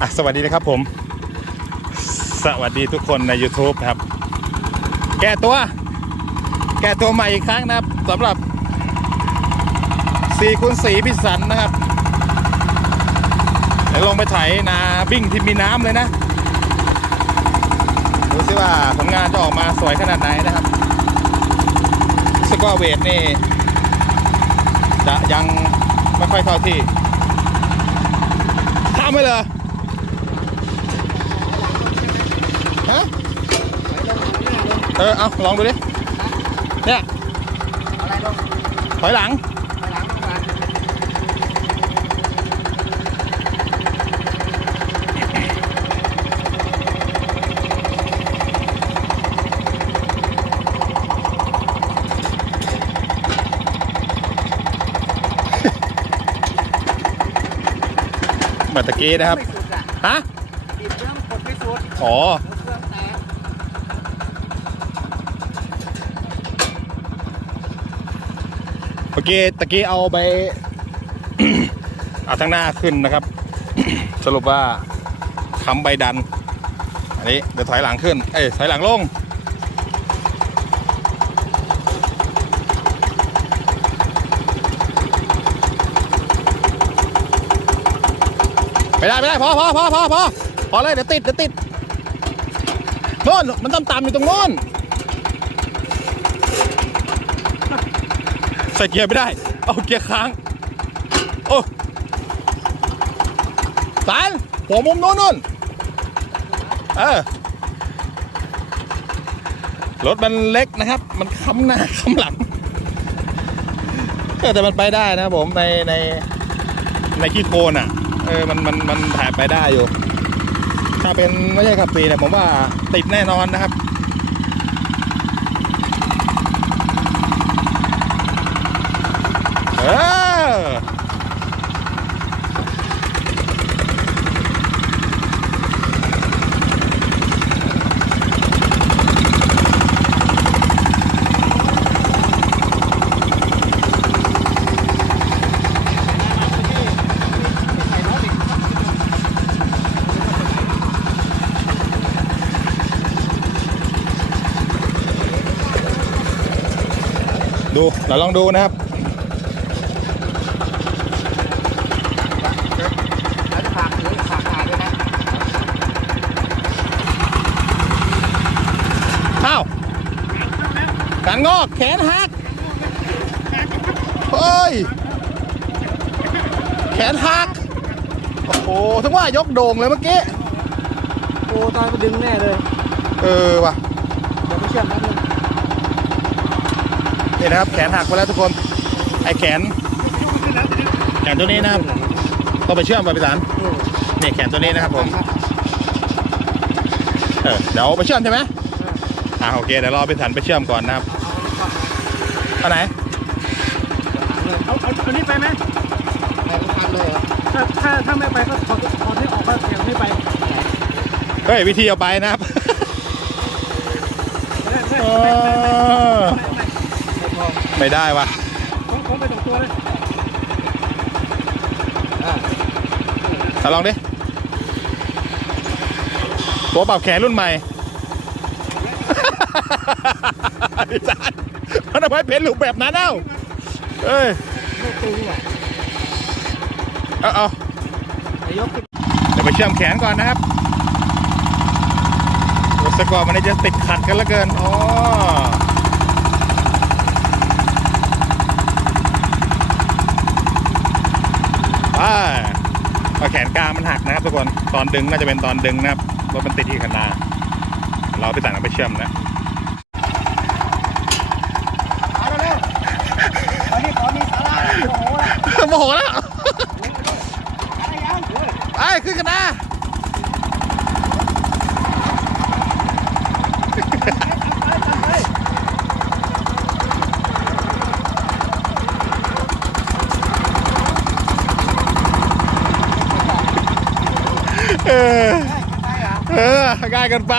อะสวัสดีนะครับผม สวัสดีทุกคนใน YouTube ครับ แก้ตัว แก้ตัวใหม่อีกครั้งนะครับสำหรับ4คูณ4พิสันนะครับเดี๋ยวลงไปไถนาบิ้งที่มีน้ำเลยนะดูซิว่าผลงานจะออกมาสวยขนาดไหนนะครับสกว่าเวทนี่ จะยังไม่ค่อยเข้าที่ ทำไปเลยฮะเออเอาลองดูดิเนี่ยอะไรลงถอยหลังไปหลังลงมา เมื่อ ตะกี้นะครับ ไม่สุดอะฮะติดเครื่องกดไม่สุดอ๋อเดี๋ยวเครื่องแตกเมื่อกี้ตะกี้เอาไป เอาทั้งหน้าขึ้นนะครับ สรุปว่าค้ำใบดัน อันนี้เดี๋ยวถอยหลังขึ้น เอ้ยถอยหลังลง ไม่ได้ไม่ได้พอพอพอพอพอพอเลยเดี๋ยวติดเดี๋ยวติดโน่นมันต่ำต่ำอยู่ตรงโน่นใส่เกียร์ไม่ได้ เอาเกียร์ค้าง โอ้สารหัวมุมโน่นนู่นเออรถมันเล็กนะครับ มันค้ำหน้าค้ำหลังเออแต่มันไปได้นะผมในในในขี้โคลนอะ เออมันมันมันถ่ายไปได้อยู่ ถ้าเป็นไม่ใช่ขับปีเนี่ยผมว่าติดแน่นอนนะครับเออ ใส่รถอีก ดูเราลองดูนะครับแล้วจะฝากถือฝากหาด้วยนะอ้าวการงอกแขนหักเฮ้ย แขนหัก โอ้โหถึงว่ายกโด่งเลยเมื่อกี้ โอ้ตอนไปดึงแน่เลย เออว่ะ เดี๋ยวไปเชื่อมแป๊บนึง นี่นะครับแขนหักไปแล้วทุกคน ไอ้แขน แขนตัวนี้นะครับต้องไปเชื่อมไปพิสานนี่แขนตัวนี้นะครับผมเออเดี๋ยวไปเชื่อมใช่ไหมอ่าโอเคเดี๋ยวรอพิสานไปเชื่อมก่อนนะครับอันไหนเอาเอาเอานี่ไปไหมไปทุกคันเลยเหรอถ้าถ้าถ้าไม่ไปก็ถอดถอดนี่ออกก็เสียงไม่ไปเฮ้ยวิธีเอาไปนะครับ ไม่ได้ว่ะผมผมไปสองตัวเลยอ่าเอาลองดิตัวเป่าแขนรุ่นใหม่พิสานมันทำไมเป็นรูปแบบนั้นเอ้าเอ้ยไม่ตึงอะเอาเอานายกขึ้นเดี๋ยวไปเชื่อมแขนก่อนนะครับรู้สึกว่ามันจะติดขัดกันเหลือเกินอ๋อ ไปพอแขนกลางมันหักนะครับทุกคน ตอนดึงน่าจะเป็นตอนดึงนะครับ รถมันติดที่คันนาเราไปสั่งเอาไปเชื่อมนะเอาเร็วๆอันนี้ขอมีสาระนะโอ้โหละโมโหแล้วอะไรยังเฮ้ยไอ้ขึ้นกันนะ เออไปเอเออง่ายกันไป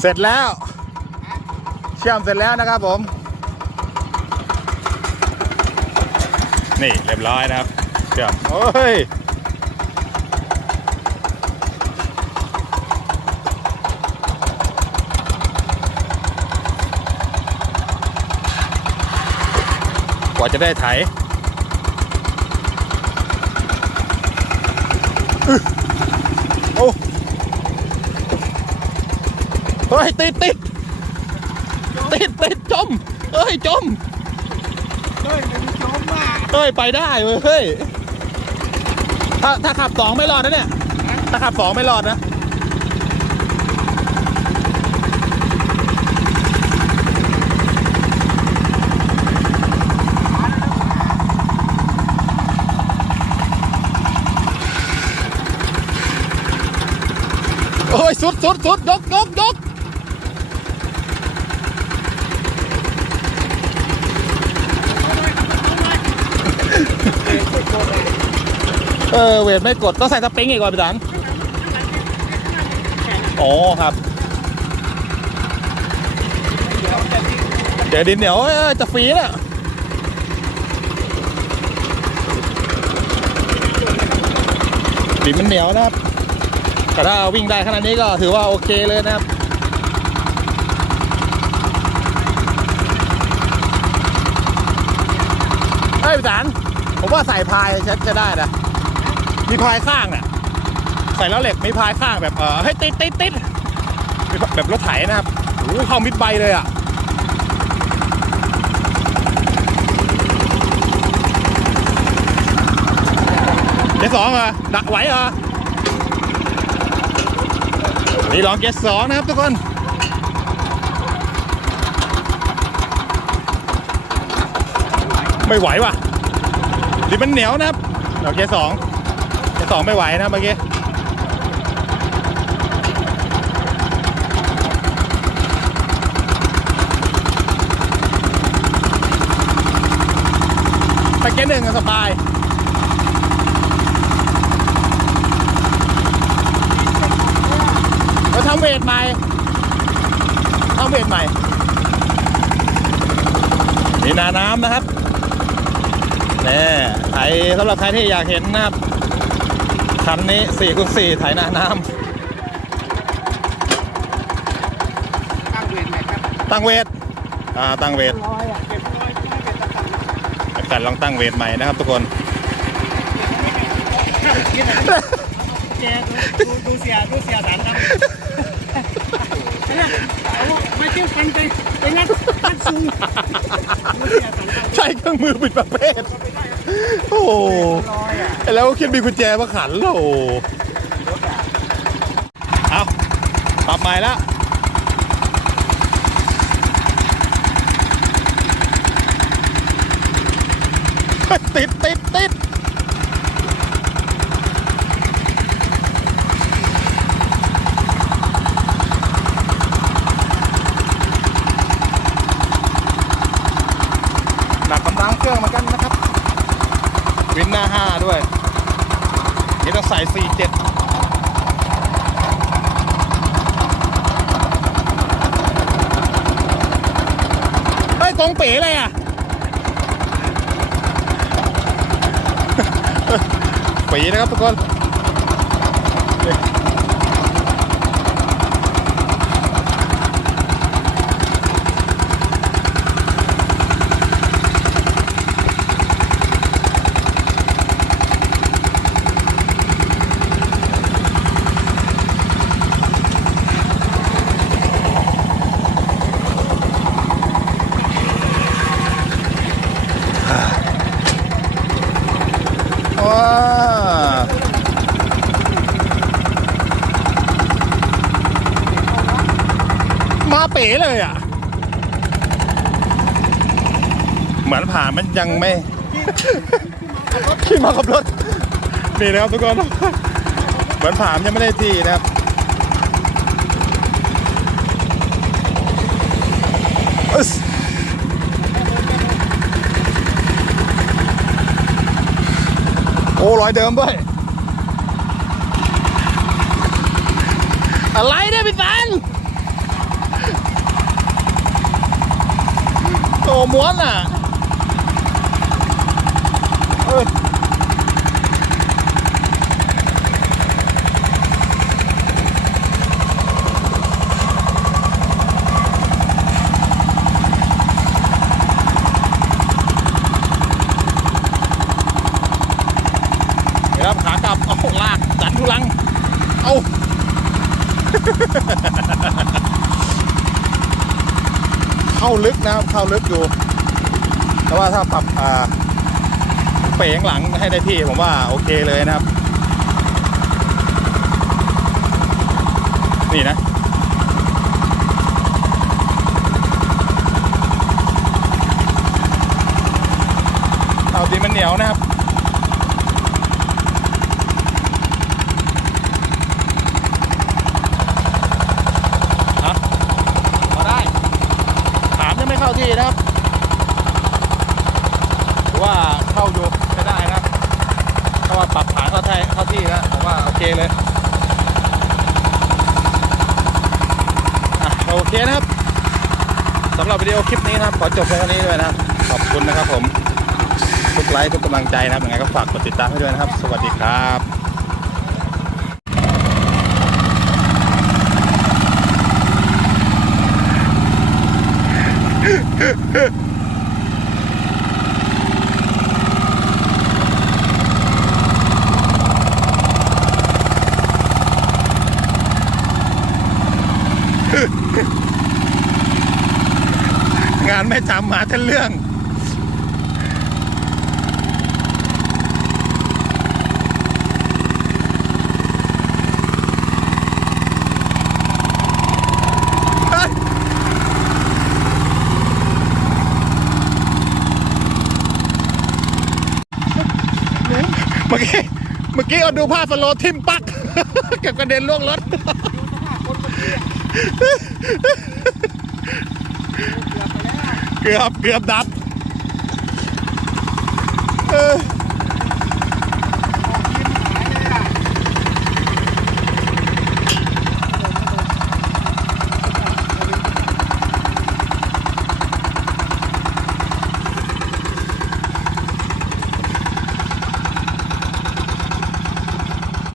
เสร็จแล้ว เชื่อมเสร็จแล้วนะครับผม นี่เรียบร้อยนะครับเดี๋ยวโอ้ยกว่าจะได้ไถอึ๊ะโอ้เฮ้ย ติดติดติดติดจมเฮ้ย จม เฮ้ยมันจมอะเฮ้ย ไปได้เว้ยเฮ้ย ถ้าถ้าขับสองไม่รอดนะเนี่ย ถ้าขับสองไม่รอดนะ โอ้ย สุดสุดสุดยกยกยก เออเวทไม่กดต้องใส่สปริงอีกก่อนพี่สันอ๋อครับ เดี๋ยวดินเหนียวจะฟรีแล้วดินมันเหนียวนะครับ แต่ถ้าวิ่งได้ขนาดนี้ก็ถือว่าโอเคเลยนะครับเฮ้ยพี่สัน ผมว่าใส่พายใช้ใช้ได้นะ มีพายข้างเนี่ยใส่แล้วเหล็กมีพายข้างแบบเออให้ยติดติดติดแบบรถไถนะครับโอ้เข้ามิดใบเลยอะเกสสองเหรอดักไหวเหรอนี่ลองเกสสองนะครับทุกคนไม่ไหวว่ะ ดิมันเหนียวนะครับเดี๋ยวเกสสองเกสสองไม่ไหวนะเมื่อกี้ไปเกหนึ่งสบายเราทำเวทใหม่ทำเวทใหม่นี่นาน้ำนะครับ นี่ไถสำหรับใครที่อยากเห็นนะครับคันนี้4คูณ4ไถนาน้ตั้งเวรไหมครับำตั้งเวทอ่าตั้งเวทร้อยอะเก็บร้อยไม่เป็นตะกั่นอาการลองตั้งเวทใหม่นะครับทุกคน แกดูดูเสียดูเสียสารทำเอาไม่เชื่อฟันไปไปงัด ใช้เครื่องมือผิดประเภท โอ้โหร้อยอะแล้วคิดมีกุญแจมาขันโหลเอาปรับใหม่แล้วติดติดติดหนักกำลังเครื่องเหมือนกันนะครับ วิ หน้าห้าด้วยนี่ต้องใส่สี่เจ็ดไอ้กองเป๋เลยอะเปีนะครับทุกคน ว้ามาเป๋เลยอะ เหมือนผ่านมันยังไม่ ขี่มาขับรถนี่นะครับทุกคนเหมือนผ่านยังไม่ได้ที่นะครับอึ๊สโอ้รอยเดิมด้วยอะไรเนี่ยพี่สันโอ้ม้วนอะ เลครับขากลับเอาลากจันทุลัง เอาเข้าลึกนะเข้าลึกอยู่ แต่ว่าถ้าปรับอ่า เป๋งหลังให้ได้ที่ผมว่าโอเคเลยนะครับ นี่นะ เอาดีมันเหนียวนะครับ ฮะพอได้ ถามยังไม่เข้าที่นะครับหรือว่าเข้าอยู่ใช้ได้นะครับเพราะว่าปรับฐาน เข้าที่แล้วผมว่าโอเคเลยอะโอเคนะครับสำหรับวิดีโอคลิปนี้นะครับขอจบเพียงเท่านี้ด้วยนะครับ ขอบคุณนะครับผมทุกไลค์ทุกกำลังใจนะครับยังไงก็ฝากกดติดตามให้ด้วยนะครับ สวัสดีครับ งาน ไม่ทำมาแต่เรื่องเมื่อกี้เมื่อกี้เอาดูภาพสโลทิมปักเกับกระเด็นล่วงรถ เกือบเกือบดับเออ